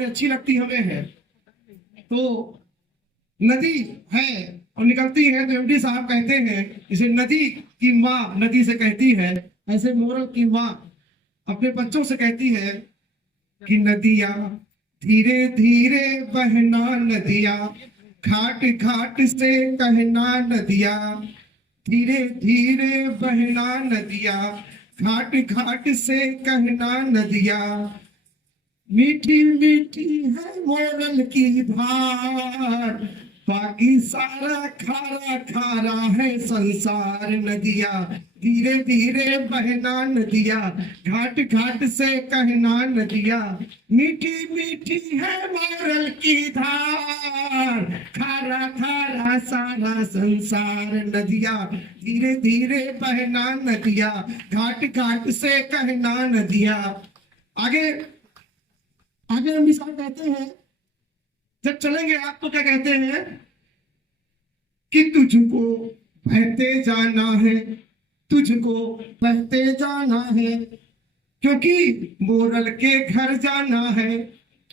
बड़ी अच्छी लगती हमें है। तो नदी है और निकलती है तो एमडी साहब कहते हैं इसे नदी की माँ नदी से कहती है, ऐसे मोरल की माँ अपने बच्चों से कहती है कि नदिया धीरे धीरे बहना, नदिया घाट घाट से कहना, नदिया धीरे धीरे बहना, नदिया घाट घाट से कहना, नदिया मीठी मीठी है मोरल की धार, बाकी सारा खारा खारा है संसार, नदिया धीरे धीरे बहना, नदिया घाट घाट से कहना, नदिया मीठी मीठी है मोरल की धार, खारा खारा सारा संसार, नदिया धीरे धीरे बहना, नदिया घाट घाट से कहना, नदिया। आगे आगे हम मिसाल कहते हैं, जब चलेंगे आप तो क्या कहते हैं कि तुझको बहते जाना है, तुझको बहते जाना है, क्योंकि मोरल के घर जाना है,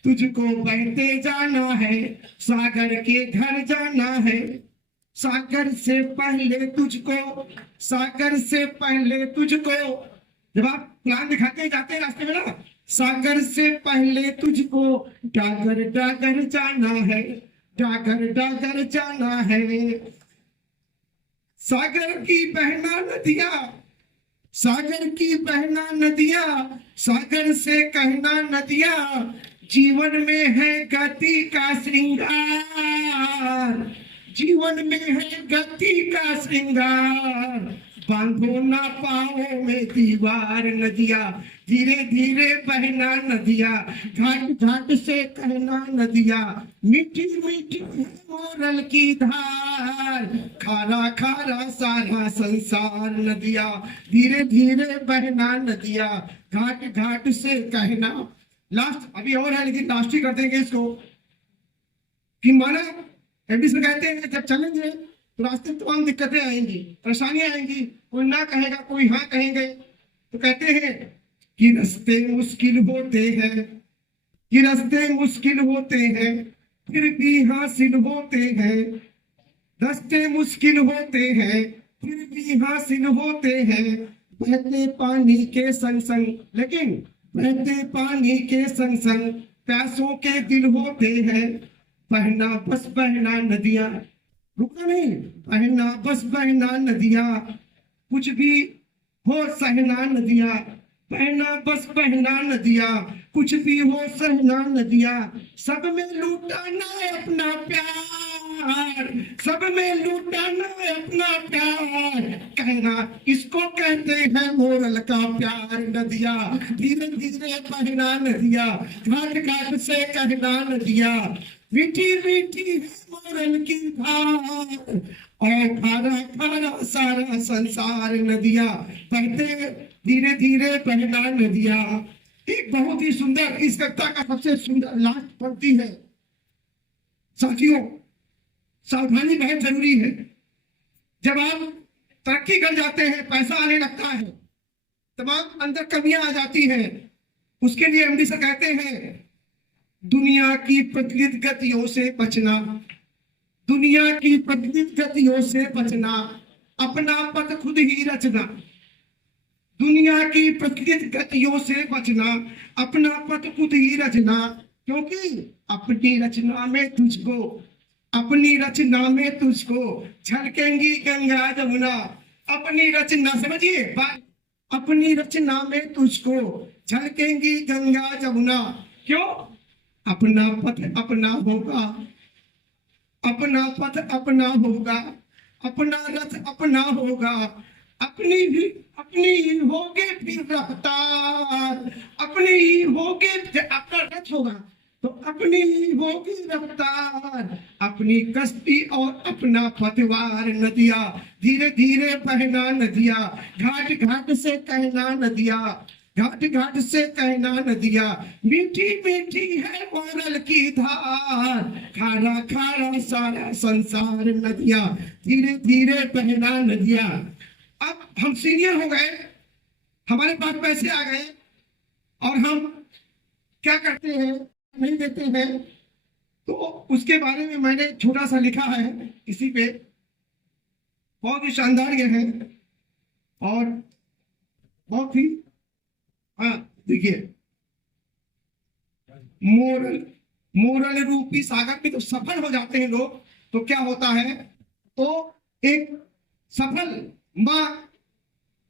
तुझको बहते जाना है, सागर के घर जाना है, सागर से पहले तुझको, सागर से पहले तुझको, जब आप प्लान दिखाते जाते हैं रास्ते में ना, सागर से पहले तुझको डागर डागर जाना है, डागर डागर जाना है, सागर की बहना नदिया, सागर की बहना नदिया, सागर से कहना, नदिया जीवन में है गति का श्रृंगार, जीवन में है गति का श्रृंगार, बांधो ना पाओ में दीवार, नदिया धीरे धीरे बहना, नदिया घाट घाट से कहना, नदिया मीठी मीठी मोरल की धार, खारा खारा सारा संसार, नदिया धीरे धीरे बहना, नदिया घाट घाट से कहना। लास्ट अभी और है लेकिन लास्ट ही कर देंगे इसको कि माना एमडी से कहते हैं जब चलेंगे तो रास्ते में तमाम दिक्कतें आएंगी, परेशानियां आएंगी, कोई ना कहेगा कोई हाँ कहेंगे, तो कहते हैं कि रास्ते मुश्किल होते हैं, कि रास्ते मुश्किल होते हैं फिर भी हासिल होते हैं, रास्ते मुश्किल होते हैं फिर भी हासिल होते हैं, बहते पानी के संग संग, लेकिन बहते पानी के संग संग प्यासों के दिल होते हैं, बहना बस बहना नदियां, रुकना नहीं, बहना बस बहना नदिया, कुछ भी हो सहना नदिया, बहना बस बहना नदिया, कुछ भी हो सहना नदिया, सब में लूटाना अपना प्यार, सब में लूटाना अपना प्यार, कहना इसको कहते हैं मोरल का प्यार, नदिया धीरे धीरे बहना, नदिया घाट घाट से कहना, नदिया मीठी मीठी मोरल की धार, और खारा खारा सारा संसार, नदिया बहते धीरे धीरे बहना, नदिया। एक बहुत ही सुंदर इस कविता का सबसे सुंदर लास्ट पंक्ति है। साथियों सावधानी बहुत जरूरी है, जब आप तरक्की कर जाते हैं, पैसा आने लगता है, तमाम अंदर कमियां आ जाती हैं, उसके लिए एमडी से कहते हैं दुनिया की प्रतिनिध गतियों से बचना, दुनिया की प्रतिनिध गतियों से बचना, अपना पथ खुद ही रचना, दुनिया की प्रतिनिध गतियों से बचना, अपना पथ खुद ही रचना, क्योंकि अपनी रचना में तुझको, अपनी रचना में तुझको झलकेंगी गंगा जमुना, अपनी रचना समझिए बात, अपनी रचना में तुझको झलकेंगी गंगा जमुना, क्यों? अपना पथ अपना होगा, अपना पथ अपना होगा, अपना रथ अपना होगा, अपनी ही होगी फिर रफ्तार, अपनी ही होगी, अपना रथ होगा तो अपनी ही होगी रफ्तार, अपनी कश्ती और अपना पतवार, नदिया धीरे धीरे बहना, नदिया घाट घाट से कहना, नदिया घाट घाट से कहना, नदिया मीठी मीठी है मोरल की धार, खारा खारा सारा संसार, नदिया धीरे धीरे बहना, नदिया। अब हम सीनियर हो गए, हमारे पास पैसे आ गए और हम क्या करते हैं, नहीं देते हैं, तो उसके बारे में मैंने छोटा सा लिखा है इसी पे, बहुत ही शानदार ये है और बहुत ही, हाँ देखिए, मोरल मोरल रूपी सागर में तो सफल हो जाते हैं लोग, तो क्या होता है, तो एक सफल माँ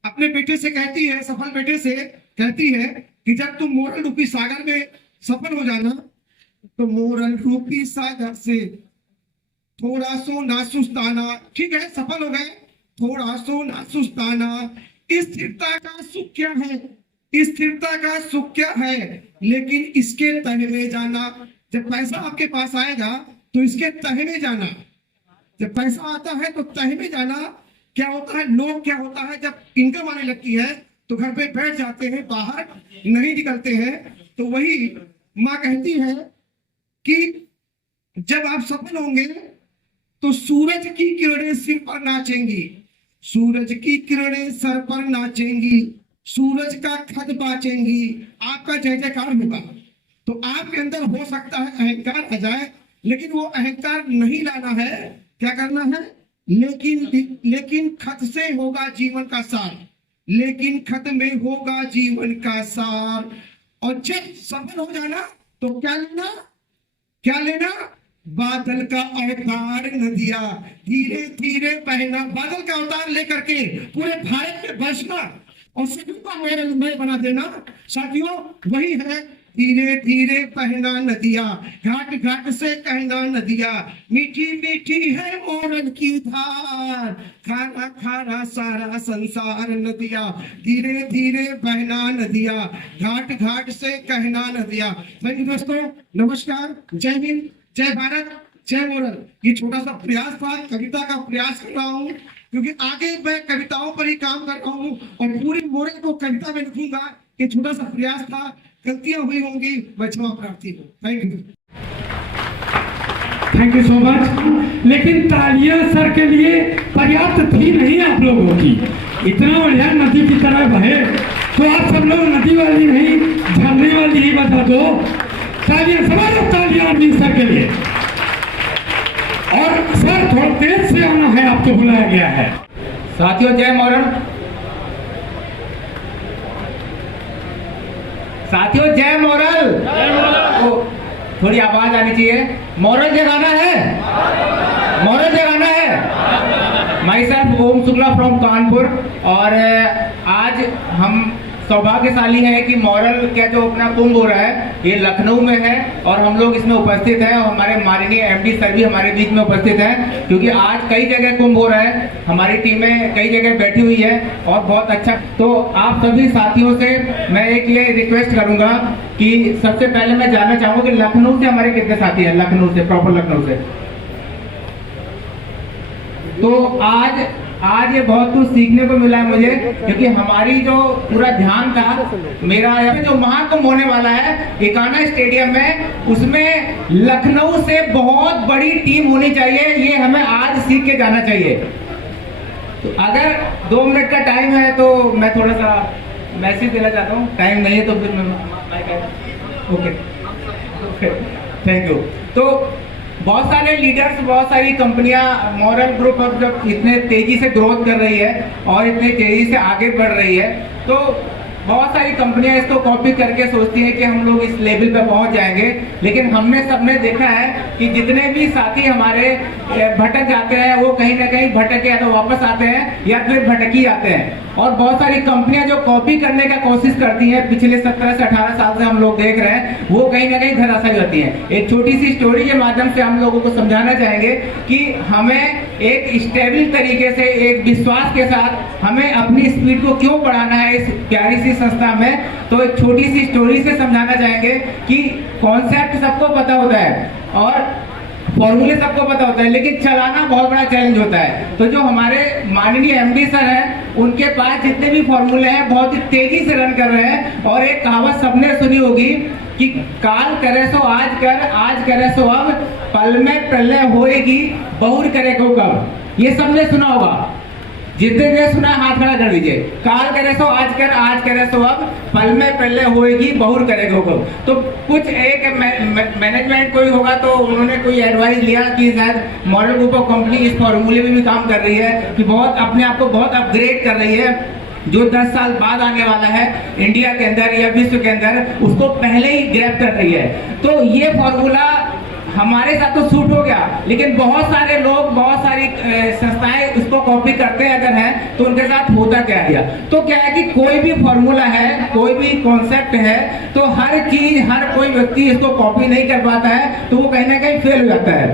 अपने बेटे से कहती है, सफल बेटे से कहती है कि जब तुम मोरल रूपी सागर में सफल हो जाना, तो मोरल रूपी सागर से थोड़ा सो ना सुस्ताना। ठीक है, सफल हो गए, थोड़ा सो ना सुस्ताना। स्थिरता का सुख क्या है, स्थिरता का सुख क्या है, लेकिन इसके तह में जाना। जब पैसा आपके पास आएगा तो इसके तह में जाना। जब पैसा आता है तो तह में जाना। क्या होता है, लोग क्या होता है, जब इनकम आने लगती है तो घर पे बैठ जाते हैं, बाहर नहीं निकलते हैं। तो वही माँ कहती है कि जब आप सफल होंगे तो सूरज की किरणें सिर पर नाचेंगी, सूरज की किरणें सर पर नाचेंगी, सूरज का खद बाचेंगी, आपका जय जयकार होगा। तो आपके अंदर हो सकता है अहंकार आ जाए, लेकिन वो अहंकार नहीं लाना है। क्या करना है, लेकिन खत से होगा जीवन का सार, लेकिन खत में होगा जीवन का सार। और जब सफल हो जाना तो क्या लेना, क्या लेना, बादल का अवतार नदिया धीरे धीरे बहना। बादल का अवतार लेकर के पूरे भारत में बसना और सभी को मोरलमय बना देना। साथियों, वही है धीरे धीरे बहना नदिया, घाट घाट से कहना नदिया, मीठी मीठी है मोरल की धार, खारा खारा सारा संसार नदिया, धीरे धीरे बहना नदिया, घाट घाट से कहना नदिया। दोस्तों नमस्कार, जय हिंद, जय भारत, जय मोरल। ये छोटा सा प्रयास था, कविता का प्रयास कर रहा हूँ, क्योंकि आगे मैं कविताओं पर ही काम कर रहा हूँ और पूरी मोरल को कविता में लिखूंगा। ये छोटा सा प्रयास था, गलतियां हुई होंगी, मैं क्षमा प्रार्थी हूँ। Thank you so much. लेकिन तालियां सर के लिए पर्याप्त थी नहीं आप लोगों की। इतना बढ़िया नदी की तरह बहे तो आप सब लोग नदी वाली नहीं, झरने वाली ही बता दो। तालियां, सवाल तालियां सर के लिए। और सर थोड़ा तेज से आना है, आपको बुलाया गया है। साथियों जय मोरल, साथियों जय मोरल। तो थोड़ी आवाज आनी चाहिए। मोरल जगाना है, मोरल जगाना है। Myself Om Shukla from Kanpur. और आज हम सौभाग्यशाली है कि मॉरल का जो अपना कुंभ हो रहा है ये लखनऊ में है और हम लोग इसमें उपस्थित हैं और हमारे माननीय एमडी सर भी हमारे बीच में उपस्थित हैं, क्योंकि आज कई जगह कुंभ हो रहा है, हमारी टीमें कई जगह बैठी हुई है और बहुत अच्छा। तो आप सभी साथियों से मैं एक ये रिक्वेस्ट करूंगा कि सबसे पहले मैं जानना चाहूंगा कि लखनऊ से हमारे कितने साथी हैं, लखनऊ से, प्रॉपर लखनऊ से। तो आज ये बहुत कुछ सीखने को मिला है मुझे, क्योंकि हमारी जो पूरा ध्यान था मेरा जो महाकुंभ होने वाला है इकाना स्टेडियम में, उसमें लखनऊ से बहुत बड़ी टीम होनी चाहिए। ये हमें आज सीख के जाना चाहिए। तो अगर 2 मिनट का टाइम है तो मैं थोड़ा सा मैसेज देना चाहता हूँ, टाइम नहीं है तो फिर मैं ओके थैंक यू। तो बहुत सारे लीडर्स, बहुत सारी कंपनियां मॉरल ग्रुप अब जब इतने तेजी से ग्रोथ कर रही है और इतने तेजी से आगे बढ़ रही है, तो बहुत सारी कंपनियां इसको कॉपी करके सोचती हैं कि हम लोग इस लेवल पे पहुंच जाएंगे। लेकिन हमने सबने देखा है कि जितने भी साथी हमारे भटक जाते हैं वो कहीं ना कहीं भटक के या तो वापस आते हैं या फिर भटक ही आते हैं। और बहुत सारी कंपनियां जो कॉपी करने का कोशिश करती हैं, पिछले 17 से 18 साल से हम लोग देख रहे हैं, वो कहीं ना कहीं धराशायी होती हैं। एक छोटी सी स्टोरी के माध्यम से हम लोगों को समझाना चाहेंगे कि हमें एक स्टेबल तरीके से, एक विश्वास के साथ हमें अपनी स्पीड को क्यों बढ़ाना है इस प्यारी सी संस्था में। तो एक छोटी सी स्टोरी से समझाना चाहेंगे कि कॉन्सेप्ट सबको पता होता है और फॉर्मूले सबको पता होता है, लेकिन चलाना बहुत बड़ा चैलेंज होता है। तो जो हमारे माननीय एमडी सर हैं, उनके पास जितने भी फॉर्मूले हैं बहुत ही तेजी से रन कर रहे हैं। और एक कहावत सबने सुनी होगी कि काल करे सो आज कर, आज करे सो अब, पल में प्रलय होएगी, बहुर करे को कब। ये सबने सुना होगा। जितने ने सुना हाथ खड़ा कर दीजिए। काल करे सो आज कर, आज करे सो अब, पल में पहले होएगी बहुर करेगा को। तो कुछ एक मैनेजमेंट कोई होगा तो उन्होंने कोई एडवाइस लिया कि शायद मॉडल ग्रुप ऑफ कंपनी इस फॉर्मूले में भी काम कर रही है कि बहुत अपने आप को बहुत अपग्रेड कर रही है, जो 10 साल बाद आने वाला है इंडिया के अंदर या विश्व के अंदर, उसको पहले ही ग्रैब कर रही है। तो ये फॉर्मूला हमारे साथ तो सूट हो गया, लेकिन बहुत सारे लोग, बहुत सारी संस्थाएं उसको कॉपी करते हैं अगर हैं तो उनके साथ होता क्या है। तो क्या है कि कोई भी फॉर्मूला है, कोई भी कॉन्सेप्ट है, तो हर चीज, हर कोई व्यक्ति इसको कॉपी नहीं कर पाता है, तो वो कहीं ना कहीं फेल हो जाता है।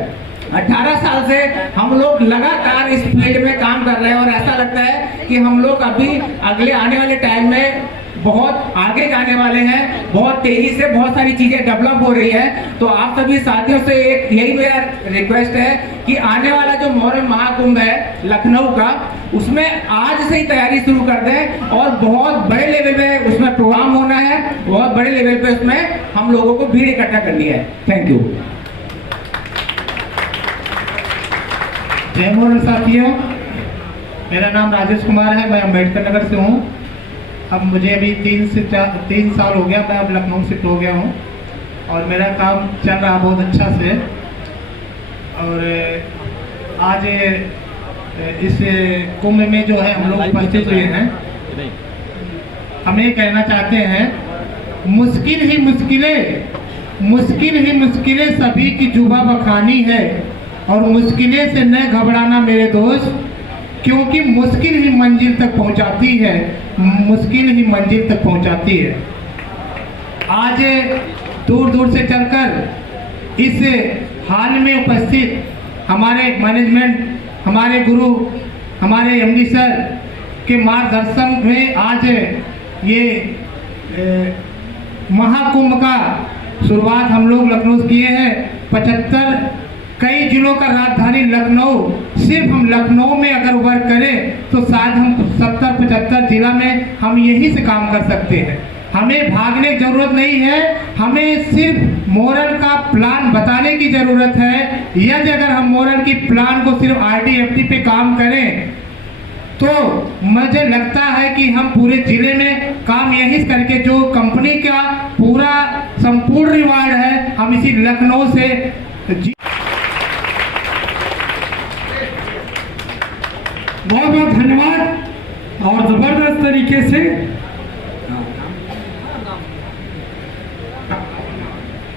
18 साल से हम लोग लगातार इस फील्ड में काम कर रहे हैं और ऐसा लगता है कि हम लोग अभी अगले आने वाले टाइम में बहुत आगे जाने वाले हैं। बहुत तेजी से बहुत सारी चीजें डेवलप हो रही है। तो आप सभी साथियों से एक यही मेरा रिक्वेस्ट है कि आने वाला जो मॉडल महाकुंभ है लखनऊ का, उसमें आज से ही तैयारी शुरू कर दें और बहुत बड़े लेवल पे उसमें प्रोग्राम होना है, बहुत बड़े लेवल पे उसमें हम लोगों को भीड़ इकट्ठा करनी है। Thank you. जय मॉडल साथियों, मेरा नाम राजेश कुमार है, मैं अम्बेडकर नगर से हूँ। अब मुझे अभी 3 साल हो गया, मैं अब लखनऊ शिफ्ट हो गया हूँ और मेरा काम चल रहा बहुत अच्छा से। और आज इस कुंभ में जो है हम लोग उपस्थित हुए हैं, हम ये कहना चाहते हैं, मुश्किल ही मुश्किलें सभी की जुबा बखानी है और मुश्किलें से न घबराना मेरे दोस्त, क्योंकि मुश्किल ही मंजिल तक पहुंचाती है, मुश्किल ही मंजिल तक पहुंचाती है। आज दूर दूर से चलकर इस हाल में उपस्थित हमारे मैनेजमेंट, हमारे गुरु, हमारे एमडी सर के मार्गदर्शन में आज ये महाकुंभ का शुरुआत हम लोग लखनऊ से किए हैं। 75 कई जिलों का राजधानी लखनऊ, सिर्फ हम लखनऊ में अगर वर्क करें तो शायद हम 70-75 जिला में हम यहीं से काम कर सकते हैं। हमें भागने की जरूरत नहीं है, हमें सिर्फ मोरल का प्लान बताने की जरूरत है। यदि अगर हम मोरल की प्लान को सिर्फ RDFT पे काम करें तो मुझे लगता है कि हम पूरे जिले में काम यही करके जो कंपनी का पूरा संपूर्ण रिवार्ड है हम इसी लखनऊ से बहुत बहुत धन्यवाद। और जबरदस्त तरीके से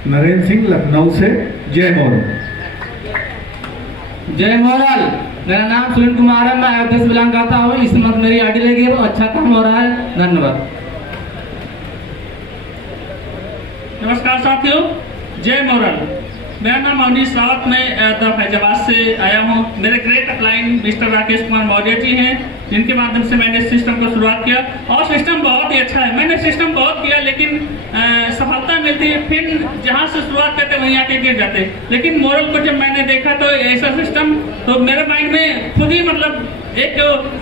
नरेंद्र सिंह लखनऊ से। जय मॉडल। जय मॉडल। मेरा नाम सुनील कुमार है, मैं अयोध्या से बिलोंग करता हूँ। इस मंथ मेरी आईडी लगी है, अच्छा काम हो रहा है। धन्यवाद। नमस्कार साथियों, जय मॉडल। मेरा नाम अवनीश रावत, मैं फैजाबाद से आया हूँ। मेरे great upline mister Rakesh Kumar Maurya ji हैं, जिनके माध्यम से मैंने इस सिस्टम को शुरुआत किया और सिस्टम बहुत ही अच्छा है। मैंने सिस्टम बहुत किया लेकिन सफलता मिलती है, फिर जहाँ से शुरुआत करते वहीं आके गिर जाते। लेकिन मॉडल को जब मैंने देखा तो ऐसा सिस्टम, तो मेरे माइंड में खुद ही मतलब एक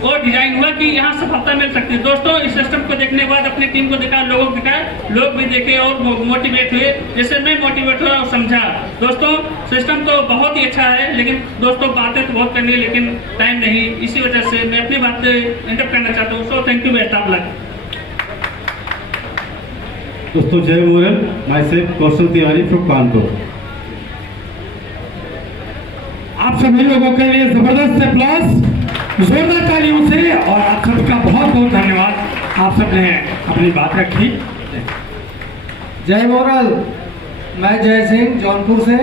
और डिजाइन हुआ कि यहाँ सफलता मिल सकती है। दोस्तों, इस सिस्टम को देखने के बाद अपनी टीम को दिखाया, लोगों को दिखाया, लोग भी देखे और मोटिवेट हुए, जैसे मैं मोटिवेट हुआ और समझा। दोस्तों, सिस्टम तो बहुत ही अच्छा है, लेकिन दोस्तों बातें तो बहुत करनी है लेकिन टाइम नहीं, इसी वजह से मैं अपनी बातें इंटरप्ट करना चाहता हूँ। So thank you, best of luck. दोस्तों जय model, my self Kaushal Tiwari from Kanpur. आप सभी लोगों के लिए जबरदस्त अप्लॉज, जोरदार तालियों से। और आप सबका बहुत बहुत धन्यवाद, आप सबने अपनी बात रखी। जय मॉडल। मैं जय सिंह जौनपुर से।